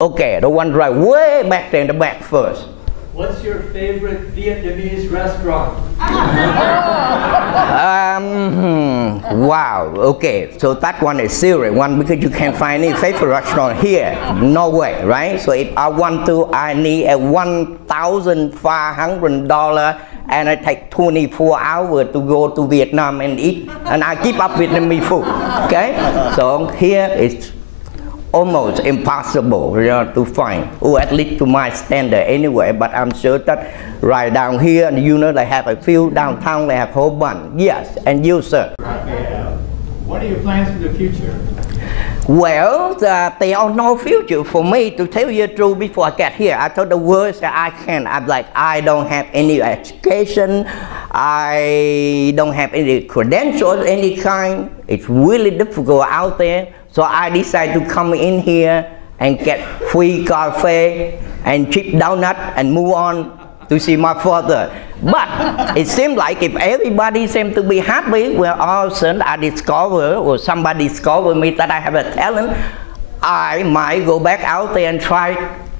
Okay, the one right way back there in the back first. What's your favorite Vietnamese restaurant? Wow, okay, so that one is serious one because you can't find any favorite restaurant here, no way, right? So if I want to, I need a $1,500 and I take 24 hours to go to Vietnam and eat, and I keep up Vietnamese food, okay? So here it's almost impossible, you know, to find, or at least to my standard anyway, but I'm sure that right down here, you know, they have a few downtown, they have a whole bunch. Yes, and you, sir? Raphael, what are your plans for the future? Well, there are no future for me, to tell you the truth. Before I get here, I told the words that I can't. I'm like, I don't have any education, I don't have any credentials of any kind. It's really difficult out there. So I decided to come in here and get free coffee and cheap donut and move on to see my father. But it seems like if everybody seems to be happy, well, all of a sudden I discover, or somebody discover me that I have a talent, I might go back out there and try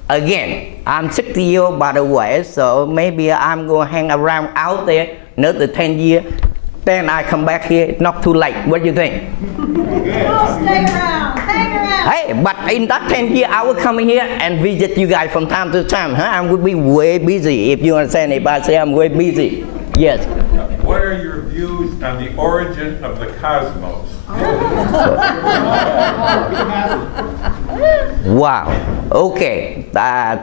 again. I'm 60 years old, by the way, so maybe I'm going to hang around out there another 10 years. Then I come back here, it's not too late. What do you think? We'll stay around, hang around. Hey, but in that 10 years, I will come here and visit you guys from time to time. Huh? I will be way busy, if you understand. If I say I'm way busy. Yes. What are your views on the origin of the cosmos? Wow. Okay.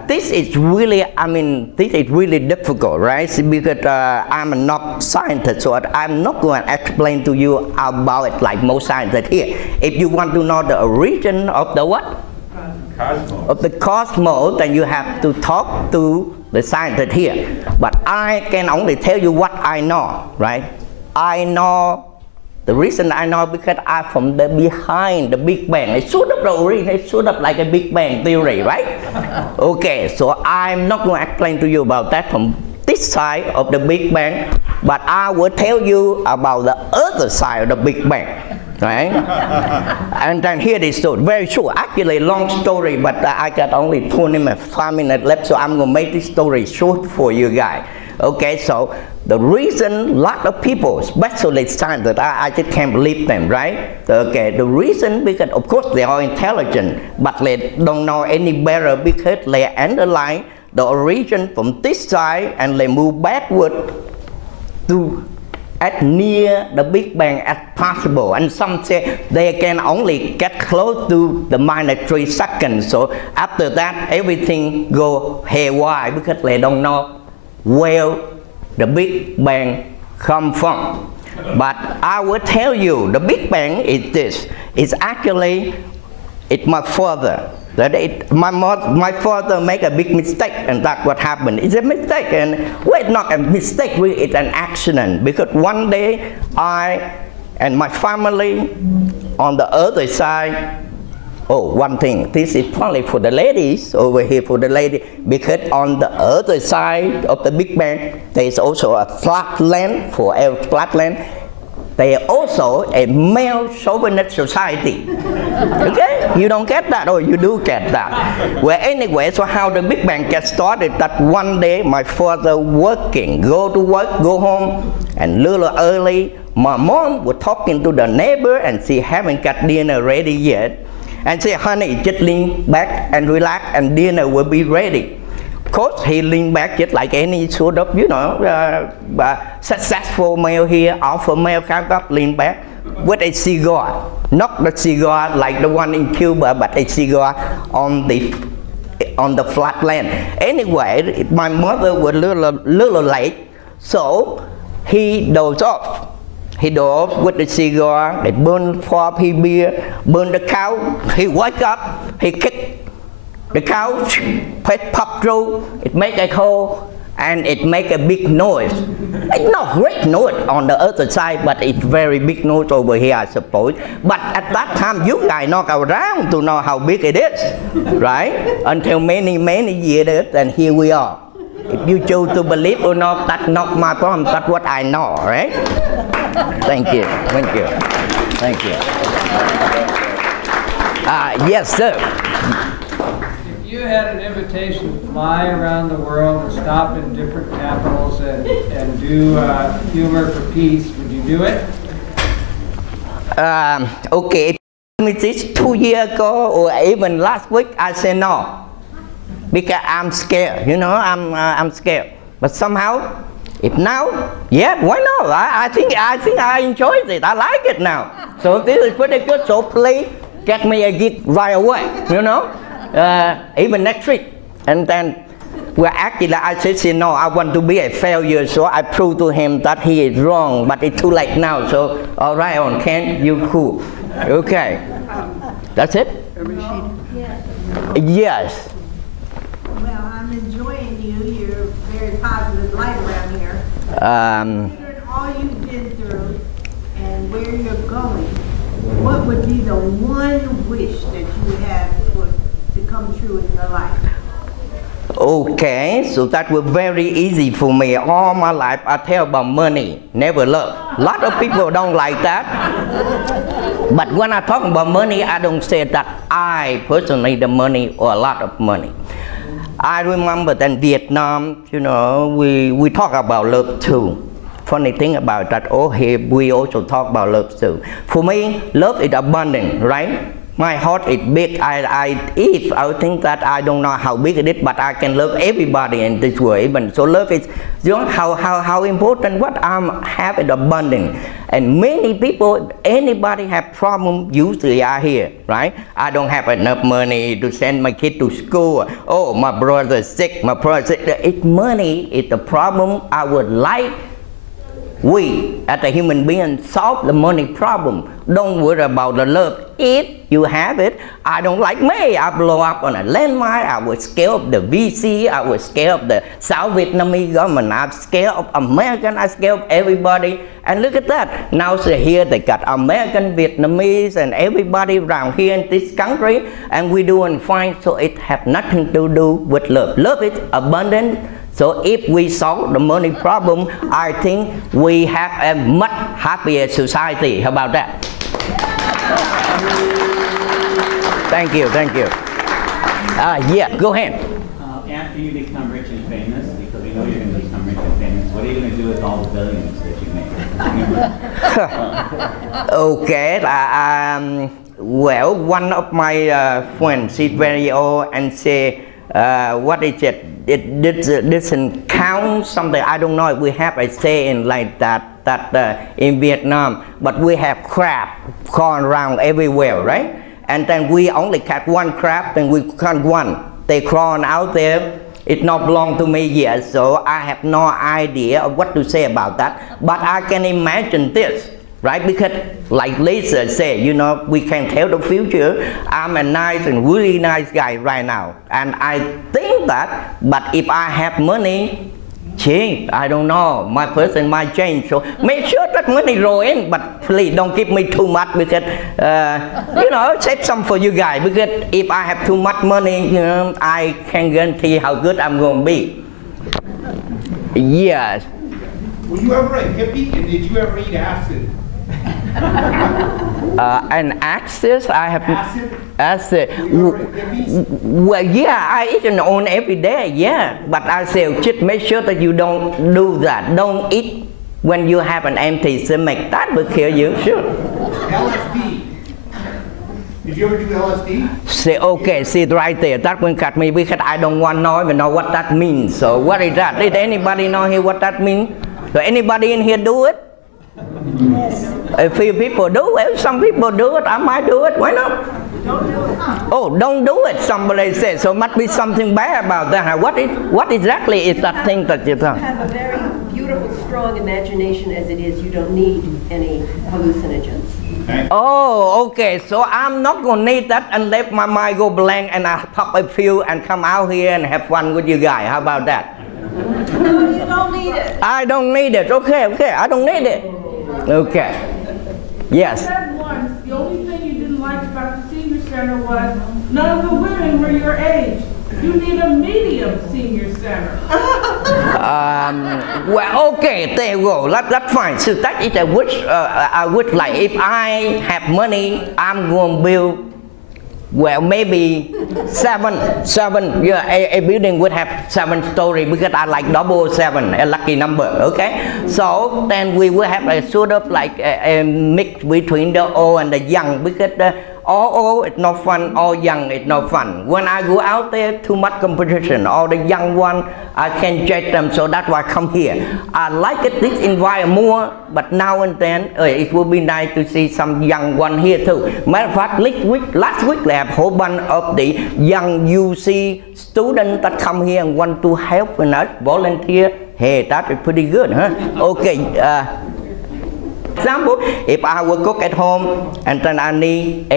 This is really, this is really difficult, right? Because I'm not scientist, so I'm not going to explain to you about it like most scientists here. If you want to know the origin of the what? Cosmos. Of the cosmos, then you have to talk to the scientist here. But I can only tell you what I know, right? I know. The reason I know because I'm from the behind the Big Bang. It's sort of the origin, it's sort of like a Big Bang theory, right? Okay, so I'm not going to explain to you about that from this side of the Big Bang, but I will tell you about the other side of the Big Bang, right? And then here is so very short, actually a long story, but I got only 25 minutes left, so I'm going to make this story short for you guys. Okay, so the reason a lot of people, especially scientists, I just can't believe them, right? Okay, the reason because of course they are intelligent, but they don't know any better because they analyze the origin from this side and they move backward to as near the Big Bang as possible. And some say they can only get close to the -3 seconds. So after that, everything go haywire because they don't know where the Big Bang come from. But I will tell you, the Big Bang is this. It's actually, it's my father. My father make a big mistake, and that's what happened. It's a mistake, and well, it's not a mistake, really, it's an accident. Because one day, I and my family on the other side. Oh, one thing, this is probably for the ladies, over here for the lady, because on the other side of the Big Bang, there is also a flat land, for a flat land. They are also a male chauvinist society. Okay? You don't get that, or you do get that. Well, anyway, so how the Big Bang gets started, that one day my father working, go to work, go home, and a little early, my mom was talking to the neighbor, and she haven't got dinner ready yet. And say, honey, just lean back and relax and dinner will be ready. Of course, he leaned back just like any sort of, you know, successful male here, alpha male kind of lean back with a cigar. Not the cigar like the one in Cuba, but a cigar on the flat land. Anyway, my mother was a little late, so he dozed off. He dozed with the cigar, they burned 4 beer, burned the cow, he woke up, he kicked the cow, it popped through, it made a hole, and it make a big noise. It's not great noise on the other side, but it's very big noise over here, I suppose. But at that time, you guys not around to know how big it is, right? Until many years, and here we are. If you choose to believe or not, that's not my problem, that's what I know, right? Thank you, thank you, thank you. Yes, sir. If you had an invitation to fly around the world and stop in different capitals and do humor for peace, would you do it? Okay, this 2 years ago or even last week, I said no. Because I'm scared, you know, I'm scared. But somehow, if now, yeah, why not? I think I enjoy it. I like it now. So this is pretty good. So please get me a gig right away, you know, even next week. And then, well, actually, I said no. I want to be a failure, so I prove to him that he is wrong. But it's too late now. So all right, on Ken, you cool. Okay, that's it. Yes. Well, I'm enjoying you. You're a very positive light around here. Considering all you've been through and where you're going, what would be the one wish that you have to come true in your life? Okay, so that was very easy for me. All my life I tell about money, never love. A lot of people don't like that. But when I talk about money, I don't say that I personally the money or a lot of money. I remember that in Vietnam, you know, we talk about love too. Funny thing about that, oh, here we also talk about love too. For me, love is abundant, right? My heart is big. I think that I don't know how big it is, but I can love everybody in this world. Even so, love is, you know, how important. What I have is abundant, and many people, anybody have problem. Usually, I hear, right? I don't have enough money to send my kid to school. Oh, my brother's sick. My brother's sick. It's money is the problem. I would like. We, as a human being, solve the money problem. Don't worry about the love. If you have it, I don't like me. I blow up on a landmine. I was scared of the VC. I was scared of the South Vietnamese government. I'm scared of American. I'm scared of everybody. And look at that. Now here they got American, Vietnamese, and everybody around here in this country. And we're doing fine. So it has nothing to do with love. Love is abundant. So if we solve the money problem, I think we have a much happier society. How about that? Thank you, thank you. Yeah, go ahead. After you become rich and famous, because we know you're going to become rich and famous, what are you going to do with all the billions that you make? Okay, well, one of my friends, she's very old and say, what is it? It doesn't count something. I don't know if we have a saying like that in Vietnam, but we have crab crawling around everywhere, right? And then we only catch one crab, then we catch one. They crawl out there. It not belong to me yet, so I have no idea of what to say about that. But I can imagine this. Right, because like Lisa said, you know, we can tell the future. I'm a nice and really nice guy right now, and I think that. But if I have money, change. I don't know. My person might change. So make sure that money roll in, but please don't give me too much because you know, save some for you guys. Because if I have too much money, you know, I can guarantee how good I'm going to be. Yes. Were you ever a hippie, and did you ever eat acid? And access, I have acid. Well, yeah, I eat it on every day, yeah. But I say, just make sure that you don't do that. Don't eat when you have an empty stomach. That will kill you, sure. LSD. Did you ever do LSD? Say, okay, see right there. That one cut me because I don't want to even know what that means. So what is that? Did anybody know here what that means? So anybody in here do it? Yes. A few people do it. Some people do it. I might do it. Why not? Don't do it. Oh, don't do it. Somebody says. So must be something bad about that. What exactly is that thing that you thought? You have a very beautiful, strong imagination as it is. You don't need any hallucinogens. Oh, okay. So I'm not gonna need that and let my mind go blank and I pop a few and come out here and have fun with you guys. How about that? No, you don't need it. I don't need it. Okay, okay. I don't need it. Okay. Yes. You said once, the only thing you didn't like about the senior center was none of the women were your age. You need a medium senior center. Well, okay, there you go. That's fine. So that is a wish. I would like. If I have money, I'm going to build Well, maybe seven. Yeah, a building would have 7 stories because I like 007, a lucky number. Okay, so then we will have a sort of like a mix between the old and the young because all old is not fun, all young is not fun. When I go out there, too much competition. All the young one, I can't judge them, so that's why I come here. I like it, this environment more, but now and then it will be nice to see some young one here too. Matter of fact, last week they have a whole bunch of the young UC students that come here and want to help us, volunteer. Hey, that is pretty good, huh? Okay. Example, if I will cook at home and then I need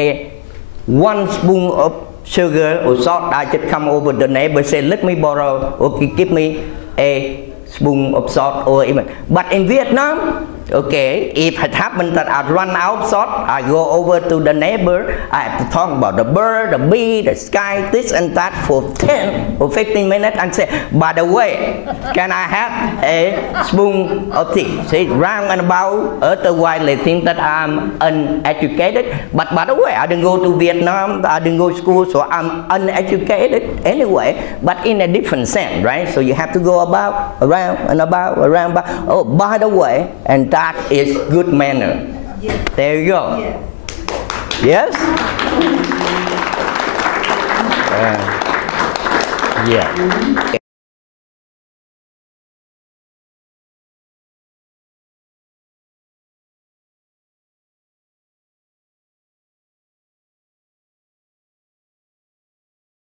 1 spoon of sugar or salt, I just come over the neighbor say, let me borrow, okay, give me a spoon of salt or even. But in Vietnam, okay, if it happens that I run out of salt, I go over to the neighbor, I have to talk about the bird, the bee, the sky, this and that for 10 or 15 minutes and say, by the way, can I have a spoon of tea? See, round and about, otherwise they think that I'm uneducated. But by the way, I didn't go to Vietnam, I didn't go to school, so I'm uneducated anyway, but in a different sense, right? So you have to go about, around and about, around, about. Oh, by the way, and that is good manner. Yes. There you go. Yes? Yes? Yeah.